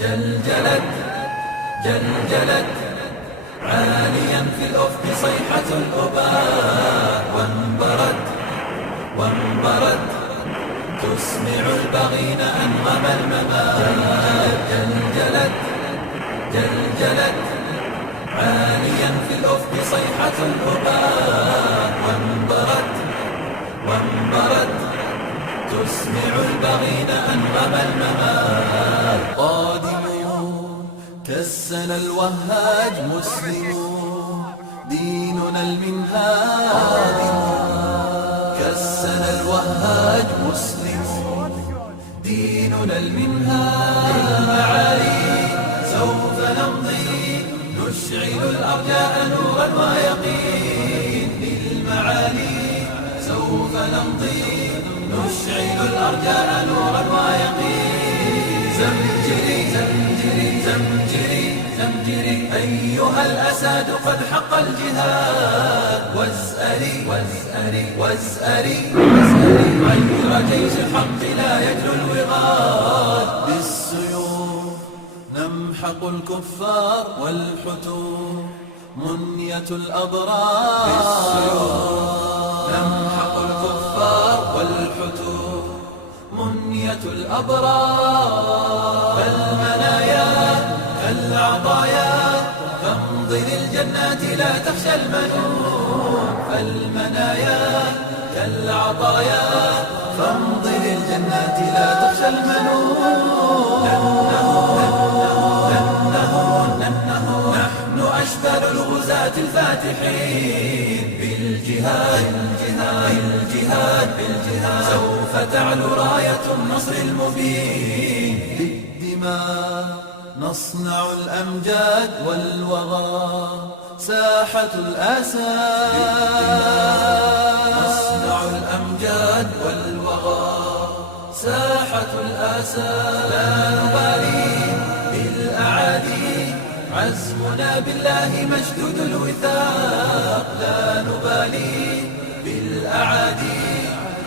جلجلت جلجلت عاليا في الأفق صيحة الأباء، وانبرت تسمع البغين أنغم الممات. جلجلت جلجلت عاليا في الأفق صيحة الأباء، وانبرت تسمع البغين أنغم الممات. قادمون كالسنا الوهاج مسلمون، ديننا المنهاج. كالسنا الوهاج مسلمون، ديننا المنهاج. للمعالي سوف نمضي نشعل الأرجاء نورا ويقين. للمعالي سوف نمضي نشعل الأرجاء نورا ويقين. زمجري زمجري زمجري زمجري أيها الأساد قد حق الجهاد. وازأري وازأري وازأري وازأري غير جيش الحق لا يجلو الوغاد. بالسيوف نمحق الكفار والحتوف منية الأبرار. بالسيوف نمحق الكفار والحتوف منية الأبرار. فالمنايا كالعطايا فامضي للجنات لا تخشى المنون. فالمنايا كالعطايا فامضي للجنات لا تخشى المنون. نحن أشبال الغزاة الفاتحين. بالجهاد بالجهاد بالجهاد سوف تعلو راية النصر المبين. بالدماء نصنع الأمجاد والوغى ساحة الأسى. نصنع الأمجاد والوغى ساحة الأسى. لا نبالي بالأعادي عزمنا بالله مشدود الوثاق. لا نبالي بالأعادي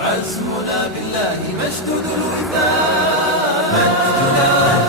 عزمنا بالله مشدود الوثاق.